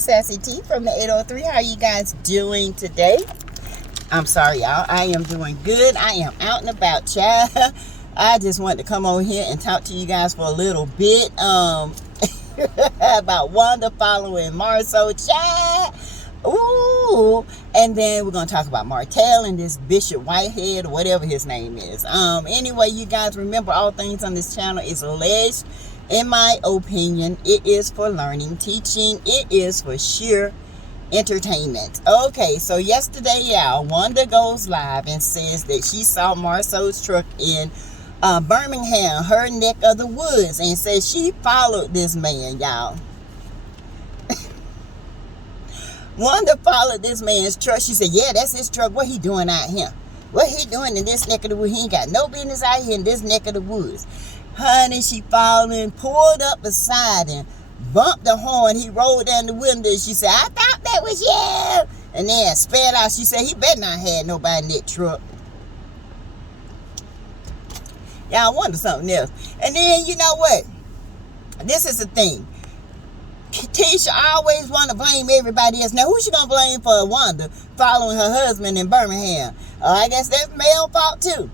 Sassy T from the 803. How you guys doing today? I'm sorry, y'all. I am doing good. I am out and about, child. I just wanted to come on here and talk to you guys for a little bit about Wanda following Marsau, child. Ooh. And then we're going to talk about Martel and this Bishop Whitehead, or whatever his name is. Anyway, you guys remember, all things on this channel is alleged. In my opinion, it is for learning, teaching. It is for sheer entertainment. Okay, so yesterday, y'all, Wanda goes live and says that she saw Marsau's truck in Birmingham, her neck of the woods, and says she followed this man, y'all. Wanda followed this man's truck. She said, yeah, that's his truck. What he doing out here? What he doing in this neck of the woods? He ain't got no business out here in this neck of the woods. Honey, she followed him, pulled up beside him, bumped the horn. He rolled down the window. She said, I thought that was you. And then sped out. She said, he better not have nobody in that truck. Y'all, I wonder something else. And then, you know what? This is the thing. Tisha always want to blame everybody else. Now, who's she going to blame for Wanda following her husband in Birmingham? I guess that's male fault, too.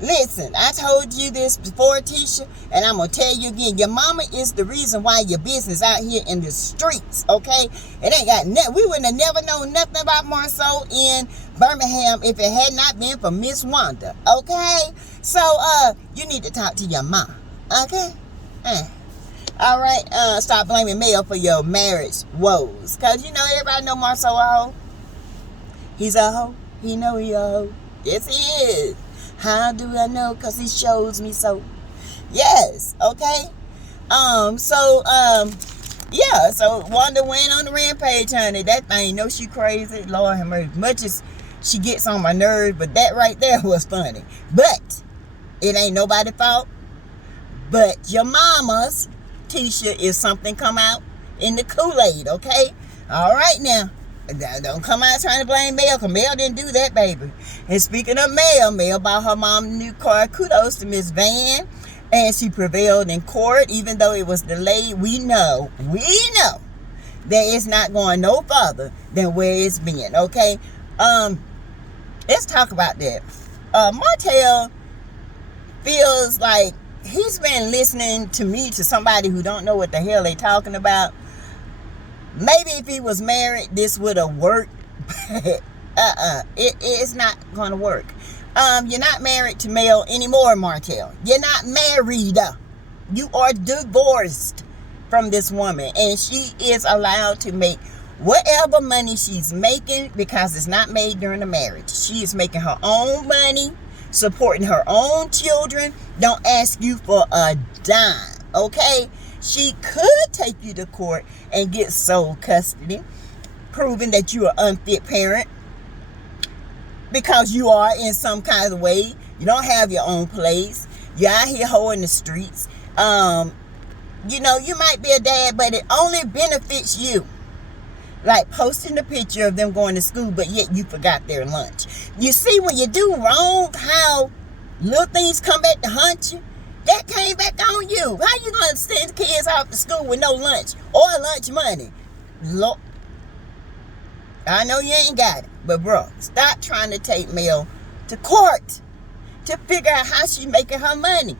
Listen, I told you this before, Tisha, and I'm going to tell you again. Your mama is the reason why your business out here in the streets, okay? It ain't got nothing. We wouldn't have never known nothing about Marsau in Birmingham if it had not been for Miss Wanda, okay? So, you need to talk to your mom, okay? All right, stop blaming Mel for your marriage woes. Because, you know, everybody know Marsau a hoe. He's a hoe. He know he a hoe. Yes, he is. How do I know? Because he shows me so. Yes, okay. Yeah, so Wanda went on the rampage, honey. That thing, know she crazy. Lord have mercy. Much as she gets on my nerves, but that right there was funny. But it ain't nobody's fault but your mama's. Tisha, if something come out in the Kool-Aid, okay? All right now. Don't come out trying to blame Mel, because Mel didn't do that, baby. And speaking of Mel bought her mom a new car. Kudos to Miss Van. And she prevailed in court, even though it was delayed. We know that it's not going no further than where it's been, okay? Let's talk about that. Martel feels like he's been listening to me, to somebody who don't know what the hell they talking about. Maybe if he was married, this would have worked. It's not going to work. You're not married to Mel anymore, Martel. You're not married. You are divorced from this woman. And she is allowed to make whatever money she's making, because it's not made during the marriage. She is making her own money, supporting her own children. Don't ask you for a dime, okay? She could take you to court and get sole custody, proving that you're an unfit parent, because you are in some kind of way. You don't have your own place. You're out here hoeing the streets. You know, you might be a dad, but it only benefits you. Like posting a picture of them going to school, but yet you forgot their lunch. You see, when you do wrong, how little things come back to haunt you? That came back on you. How you going to send kids off to school with no lunch or lunch money? Lord, I know you ain't got it, but bro, stop trying to take Mel to court to figure out how she's making her money.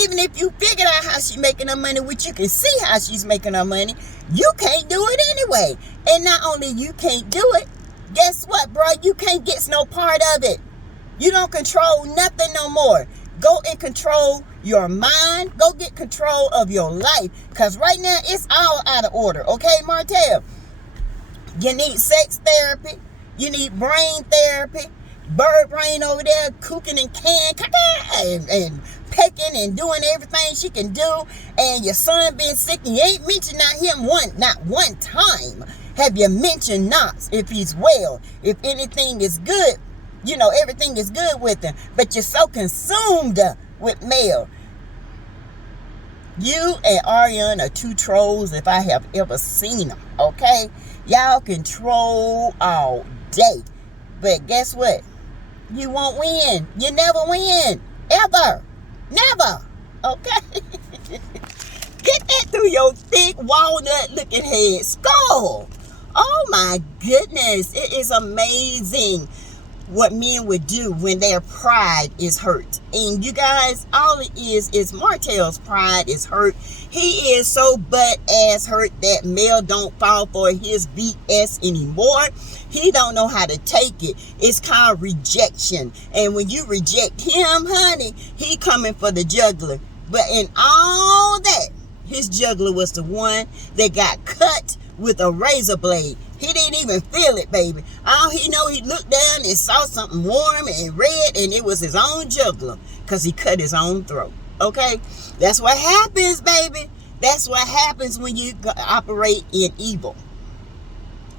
Even if you figured out how she's making her money, which you can see how she's making her money, you can't do it anyway. And not only you can't do it, guess what, bro? You can't get no part of it. You don't control nothing no more. Go and control your mind. Go get control of your life. Because right now, it's all out of order. Okay, Martel? You need sex therapy. You need brain therapy. Bird brain over there cooking and and pecking and doing everything she can do. And your son been sick, and you ain't mentioned not one time have you mentioned Knox, if he's well, if anything is good. You know, everything is good with him, but you're so consumed with Mel. You and Ariane are two trolls if I have ever seen them, okay? Y'all can troll all day, but guess what? You won't win. You never win. Ever. Never. Okay? Get that through your thick walnut looking head skull. Oh my goodness. It is amazing what men would do when their pride is hurt. And you guys, all it is Martel's pride is hurt. He is so butt-ass hurt that Mel don't fall for his BS anymore. He don't know how to take it. It's called rejection. And when you reject him, honey, he coming for the juggler. But in all that, his juggler was the one that got cut with a razor blade. He didn't even feel it, baby. All he know, he looked down and saw something warm and red, and it was his own juggler because he cut his own throat. Okay? That's what happens, baby. That's what happens when you operate in evil.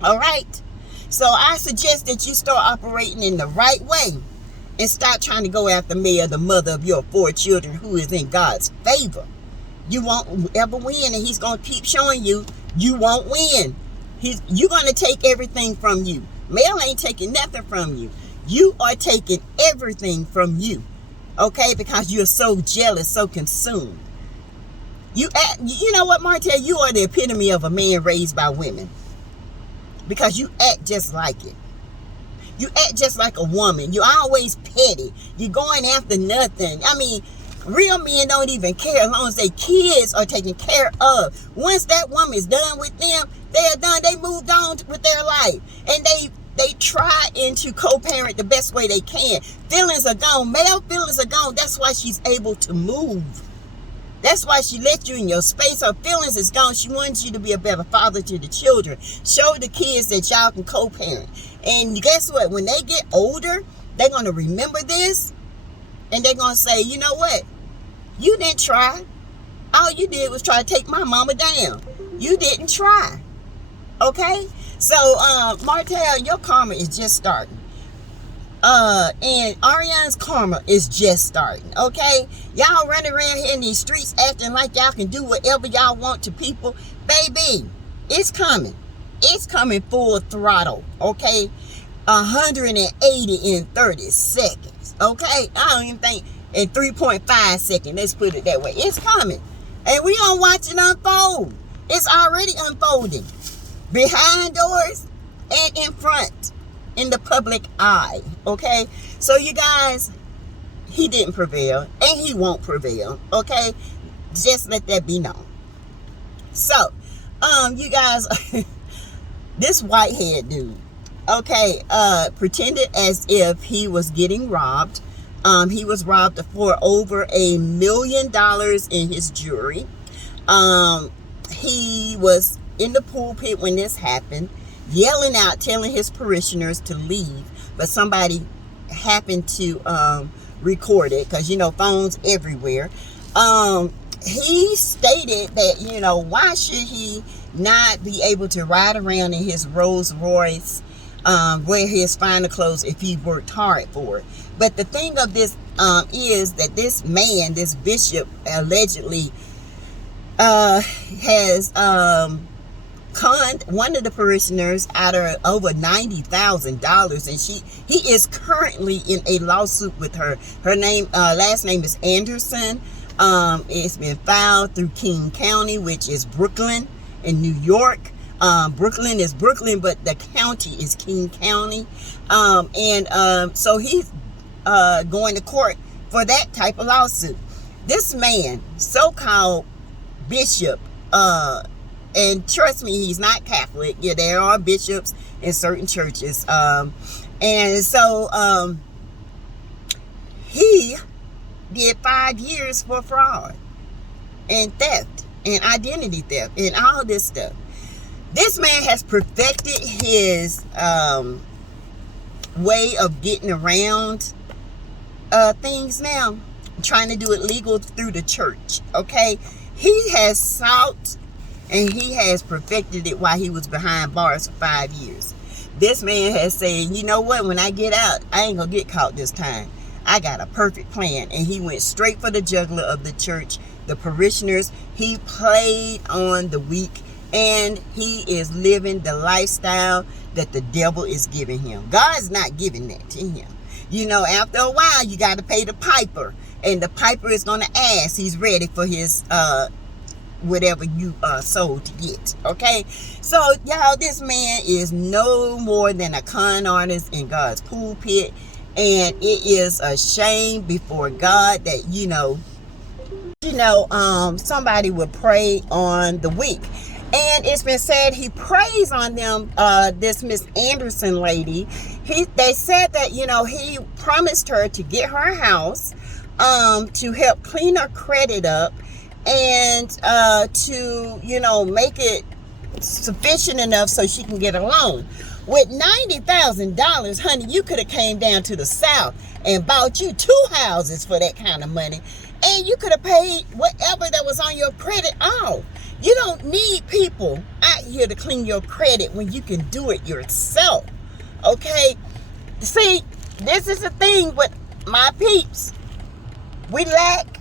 All right? So I suggest that you start operating in the right way and stop trying to go after Mary, the mother of your 4 children, who is in God's favor. You won't ever win, and he's going to keep showing you you won't win. You're going to take everything from you. Mel ain't taking nothing from you. You are taking everything from you. Okay? Because you're so jealous, so consumed. You know what, Martel? You are the epitome of a man raised by women. Because you act just like it. You act just like a woman. You're always petty. You're going after nothing. I mean, real men don't even care as long as their kids are taken care of. Once that woman is done with them, they're done. They moved on with their life. And they try to co-parent the best way they can. Feelings are gone. Male feelings are gone. That's why she's able to move. That's why she let you in your space. Her feelings is gone. She wants you to be a better father to the children. Show the kids that y'all can co-parent. And guess what? When they get older, they're going to remember this. And they're going to say, you know what? You didn't try. All you did was try to take my mama down. You didn't try. Okay? So, Martel, your karma is just starting. And Ariana's karma is just starting. Okay? Y'all running around here in these streets acting like y'all can do whatever y'all want to people. Baby, it's coming. It's coming full throttle. Okay? 180 in 30 seconds. Okay? I don't even think in 3.5 seconds. Let's put it that way. It's coming. And we gonna watch it unfold. It's already unfolding. Behind doors and in front. In the public eye. Okay? So you guys, he didn't prevail. And he won't prevail. Okay? Just let that be known. So, you guys, this Whitehead dude, okay, pretended as if he was getting robbed. He was robbed for over $1 million in his jewelry. He was in the pulpit when this happened, yelling out, telling his parishioners to leave, but somebody happened to record it, because you know phones everywhere. He stated that why should he not be able to ride around in his Rolls Royce, wear his finer clothes if he worked hard for it. But the thing of this is that this man, this bishop, allegedly has conned one of the parishioners out of over $90,000, and he is currently in a lawsuit with her. Her last name is Anderson. It's been filed through King County, which is Brooklyn in New York. Brooklyn is Brooklyn, but the county is King County. So he's going to court for that type of lawsuit. This man, so-called bishop, and trust me, he's not Catholic. Yeah, there are bishops in certain churches. And so he did 5 years for fraud and theft and identity theft and all this stuff. This man has perfected his way of getting around things now, trying to do it legal through the church. Okay, he has sought and he has perfected it while he was behind bars for 5 years. This man has said, you know what, when I get out, I ain't gonna get caught this time. I got a perfect plan. And he went straight for the juggler of the church, the parishioners. He played on the weak, and he is living the lifestyle that the devil is giving him. God's not giving that to him. After a while, you got to pay the piper, and the piper is going to ask. He's ready for his whatever you sold to get. Okay, so y'all, this man is no more than a con artist in God's pulpit, and it is a shame before God that somebody would prey on the weak. And it's been said he preys on them. This Miss Anderson lady, they said that he promised her to get her a house, to help clean her credit up, and to make it sufficient enough so she can get a loan. With $90,000, honey, you could have came down to the South and bought you 2 houses for that kind of money, and you could have paid whatever that was on your credit off. You don't need people out here to clean your credit when you can do it yourself. Okay? See, this is the thing with my peeps. We lack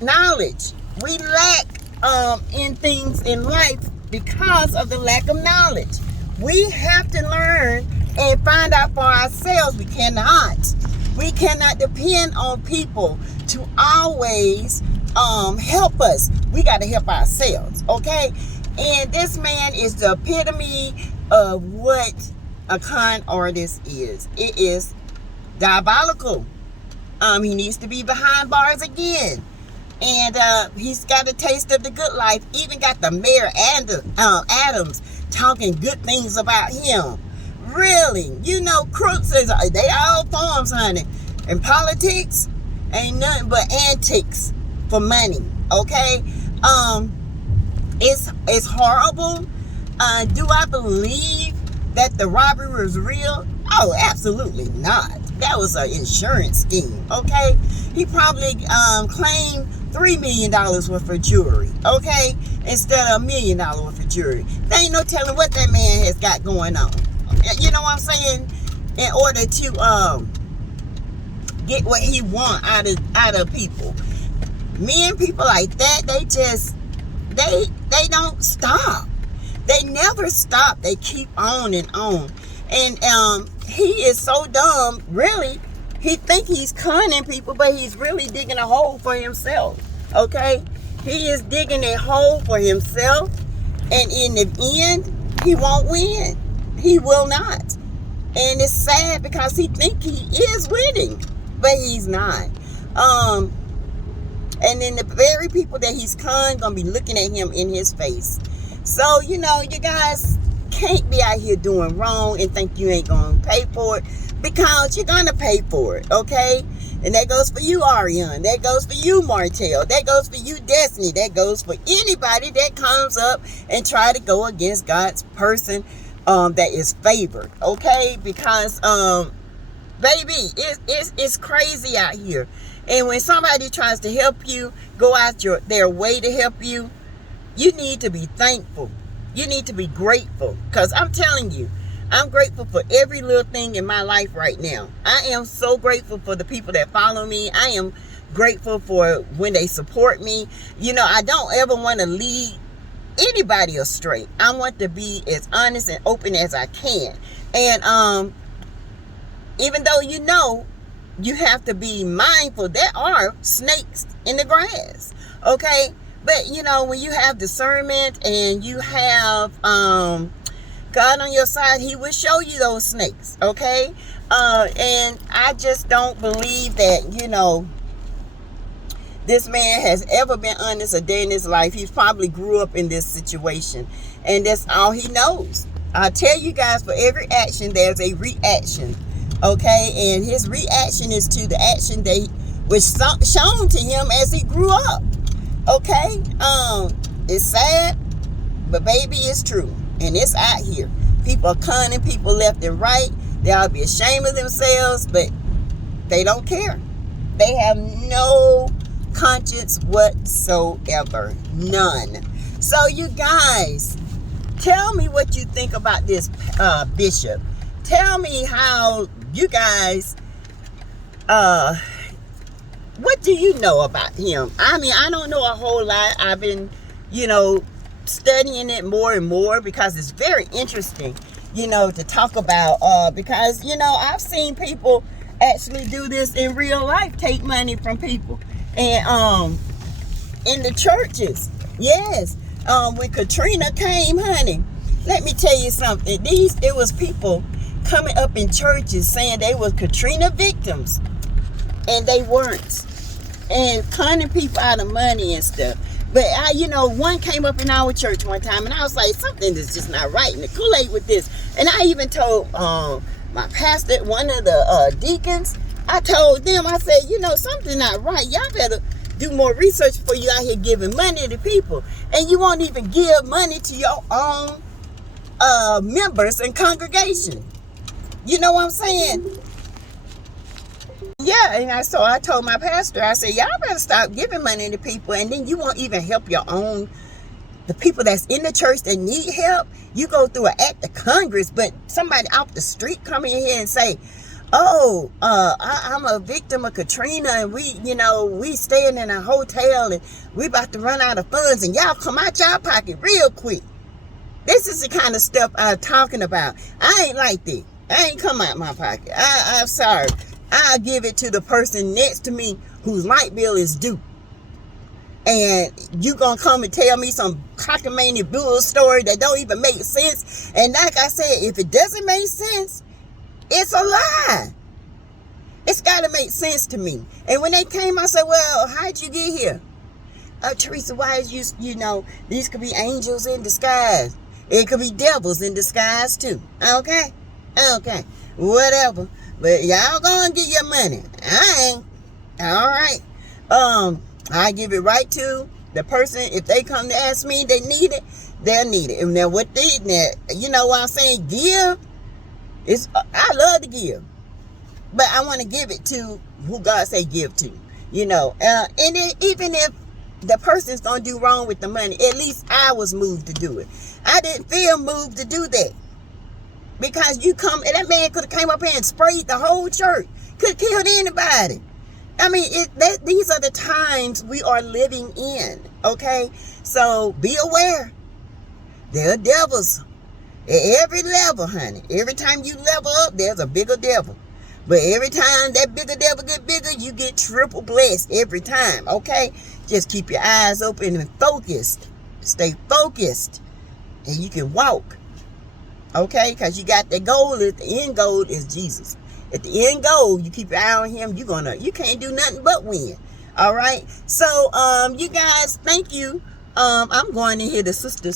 knowledge. We lack in things in life because of the lack of knowledge. We have to learn and find out for ourselves. We cannot depend on people to always help us. We got to help ourselves, okay? And this man is the epitome of what a con artist is. It is diabolical. He needs to be behind bars again. And he's got a taste of the good life. Even got the mayor and Adams talking good things about him. Really, crooks is they all forms, honey. And politics ain't nothing but antics for money. Okay, it's horrible. Do I believe that the robbery was real? Oh, absolutely not. That was an insurance scheme. Okay, he probably claimed $3 million worth of jewelry, okay, instead of $1 million worth of jewelry. There ain't no telling what that man has got going on. You know what I'm saying? In order to get what he want out of people. Men, people like that, they don't stop. They never stop. They keep on and on. And he is so dumb, really. He think he's conning people, but he's really digging a hole for himself. Okay? He is digging a hole for himself, and in the end, he won't win. He will not. And it's sad because he think he is winning, but he's not. And then the very people that he's conned gonna be looking at him in his face. So, you guys can't be out here doing wrong and think you ain't gonna pay for it, because you're gonna pay for it, okay? And that goes for you, Ariane. That goes for you, Martel. That goes for you, Destiny. That goes for anybody that comes up and try to go against God's person that is favored, okay? Because, baby, it's crazy out here. And when somebody tries to help you, go out their way to help you, you need to be thankful. You need to be grateful. Because I'm telling you, I'm grateful for every little thing in my life right now. I am so grateful for the people that follow me. I am grateful for when they support me. I don't ever want to lead anybody astray. I want to be as honest and open as I can. And even though you have to be mindful, there are snakes in the grass, okay? But when you have discernment and you have God on your side, he will show you those snakes, okay? And I just don't believe that this man has ever been honest a day in his life. He probably grew up in this situation, and that's all he knows. I tell you guys, for every action there's a reaction, okay? And his reaction is to the action that was shown to him as he grew up, okay? It's sad, but baby, it's true. And it's out here. People are conning people left and right. They ought to be ashamed of themselves, but they don't care. They have no conscience whatsoever. None. So you guys, tell me what you think about this bishop. Tell me how you guys, what do you know about him? I mean, I don't know a whole lot. I've been, studying it more and more because it's very interesting, to talk about, because, I've seen people actually do this in real life, take money from people. And in the churches. Yes. When Katrina came, honey, let me tell you something. There was people coming up in churches saying they were Katrina victims, and they weren't, and conning people out of money and stuff. But one came up in our church one time, and I was like, something is just not right in the Kool-Aid with this. And I even told my pastor, one of the deacons, I told them, I said, something not right. Y'all better do more research before you out here giving money to people. And you won't even give money to your own members and congregation. You know what I'm saying? Yeah, and so I told my pastor, I said, y'all better stop giving money to people, and then you won't even help the people that's in the church that need help. You go through an act of Congress, but somebody off the street come in here and say, oh, I'm a victim of Katrina, and we staying in a hotel, and we about to run out of funds, and y'all come out y'all pocket real quick. This is the kind of stuff I'm talking about. I ain't like this. I ain't come out my pocket. I'm sorry. I'll give it to the person next to me whose light bill is due. And you gonna come and tell me some cockamamie bull story that don't even make sense. And like I said, if it doesn't make sense, it's a lie. It's gotta make sense to me. And when they came, I said, well, how'd you get here? Teresa, why is these could be angels in disguise. It could be devils in disguise too. Okay? Whatever. But y'all gonna get your money. I ain't. All right. I give it right to the person. If they come to ask me, they need it, they'll need it. And now what I'm saying? Give. I love to give. But I want to give it to who God say give to. And then even if the person's gonna do wrong with the money, at least I was moved to do it. I didn't feel moved to do that. Because and that man could have came up here and sprayed the whole church. Could have killed anybody. I mean, these are the times we are living in, okay? So be aware. There are devils at every level, honey. Every time you level up, there's a bigger devil. But every time that bigger devil get bigger, you get triple blessed every time, okay? Just keep your eyes open and focused. Stay focused. And you can walk. Okay, because you got the goal. The end goal is Jesus. At the end goal, you keep your eye on him. You can't do nothing but win. All right. So, you guys, thank you. I'm going in here to Sister.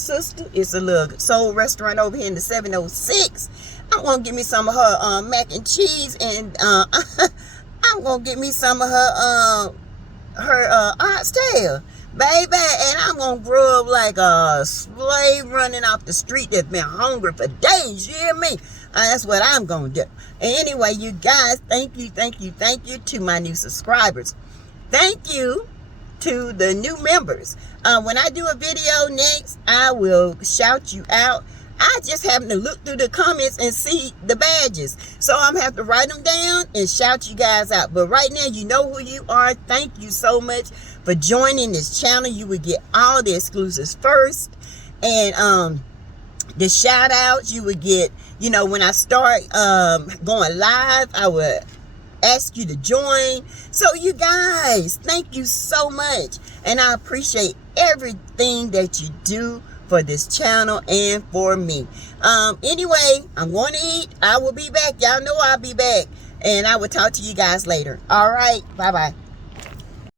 It's a little soul restaurant over here in the 706. I'm gonna get me some of her mac and cheese, and I'm gonna get me some of her oxtail. Baby, and I'm going to grow up like a slave running off the street that's been hungry for days. You hear me? That's what I'm going to do. Anyway, you guys, thank you to my new subscribers. Thank you to the new members. When I do a video next, I will shout you out. I just happen to look through the comments and see the badges. So I'm have to write them down and shout you guys out. But right now, you know who you are. Thank you so much for joining this channel. You would get all the exclusives first. And the shout outs you would get, when I start going live, I would ask you to join. So you guys, thank you so much. And I appreciate everything that you do for this channel and for me. Anyway, I'm going to eat. I will be back. Y'all know I'll be back. And I will talk to you guys later. All right. Bye-bye.